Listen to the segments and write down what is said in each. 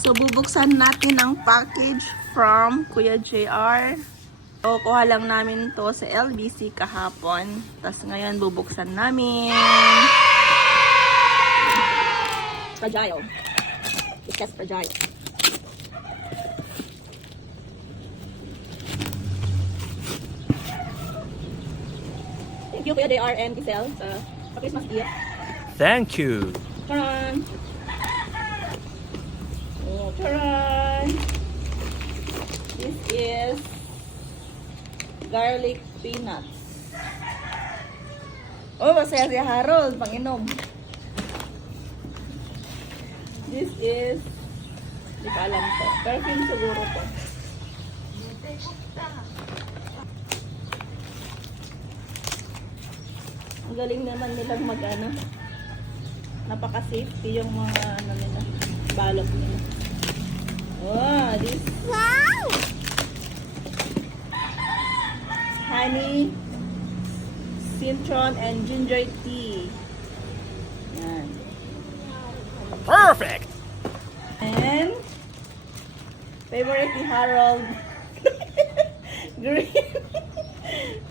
So, bubuksan natin ang package from Kuya JR. So, kuha lang namin to sa LBC kahapon. Tapos ngayon, bubuksan namin. Fragile. It's just fragile. Thank you, Kuya JR and Giselle sa Christmas gift. Thank you. Charan! Oh, charan! This is garlic peanuts. Oh, masaya si Harold. Panginom. This is, hindi ko alam to. Perfume siguro to. Ang galing naman nilang mag-ano. Napaka-safety yung mga ano nila, balot nila. Oh, this. Wow! Honey, citron, and ginger tea. Yan. Perfect. And favorite ni Harold. Green.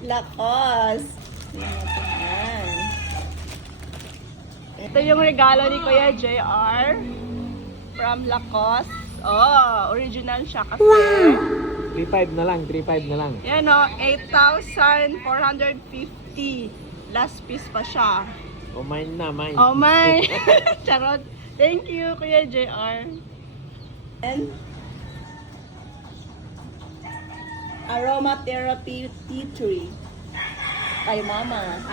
Lacoste. Yan. Ito yung regalo ni Kuya JR from Lacoste. Oh, original siya kasi. 3.5 na lang, 3.5 na lang. Yan o, 8,450. Last piece pa siya. O mine na, mine. Oh my! Charot. Thank you, Kuya JR. And aromatherapy tea tree. Kay mama.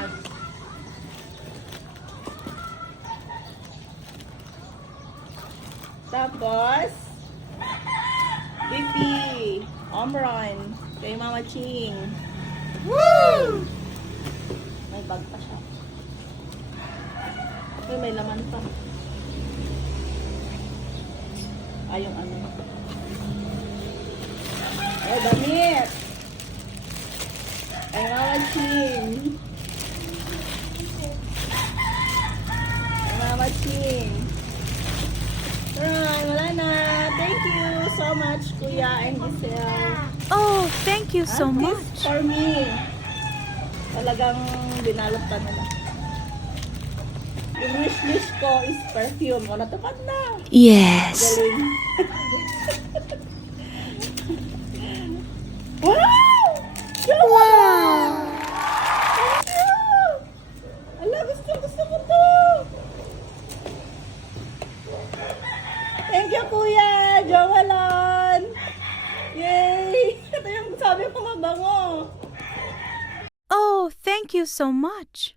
Tapos, Bippy, Omron, kay Mama Ching. Woo! May bag pa siya. Uy, may laman pa. Ay, yung ano. Ay, damit! Kay Mama Ching. Kay Mama Ching. Alright, wala na. Thank you so much, Kuya and Giselle. Oh, thank you so This much. for me. Talagang binalot ka nila. Yung wish ko is perfume. O, natupad na. Yes. Galing. Wow! Wow. Thank you! Ala, gusto ko to. Thank you, Kuya Jowalan. Yay! Ito yung sabi ko mabango. Oh, thank you so much.